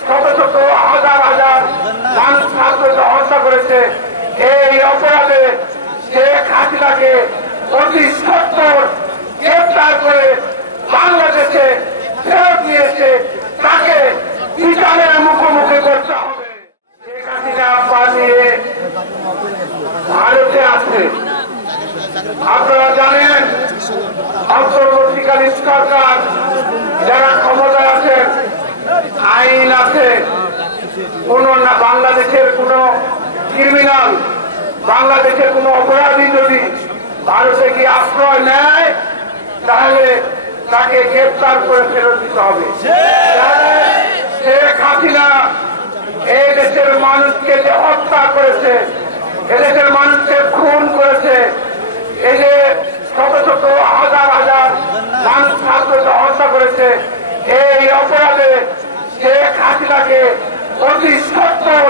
শত শত হাজার হাজার মানুষ ছাত্রকে হত্যা করেছে। এই অপরাধে শেখ হাসিনাকে অতি সত্তর গ্রেপ্তার করে বাংলাদেশে ফেরত নিয়েছে, তাকে বিচারের মুখোমুখি করতে হবে। শেখ হাসিনা পালিয়ে ভারতে আছে। আপনারা জানেন অন্তর্বর্তীকালীন সরকার যারা ক্ষমতায় আছেন, আইন আছে, কোন না বাংলাদেশের কোন ক্রিমিনাল, বাংলাদেশের কোন অপরাধী যদি ভারতে গিয়ে আশ্রয় নেয় তাহলে তাকে গ্রেপ্তার করে ফেরত দিতে হবে। শেখ হাসিনা এই দেশের মানুষকে যে হত্যা করেছে, এদেশের মানুষকে খুন করেছে, এই যে শত শত হাজার হাজার মানুষ ছাত্রকে হত্যা করেছে, এই অপরাধে শেখ হাসিনাকে অতি সত্তর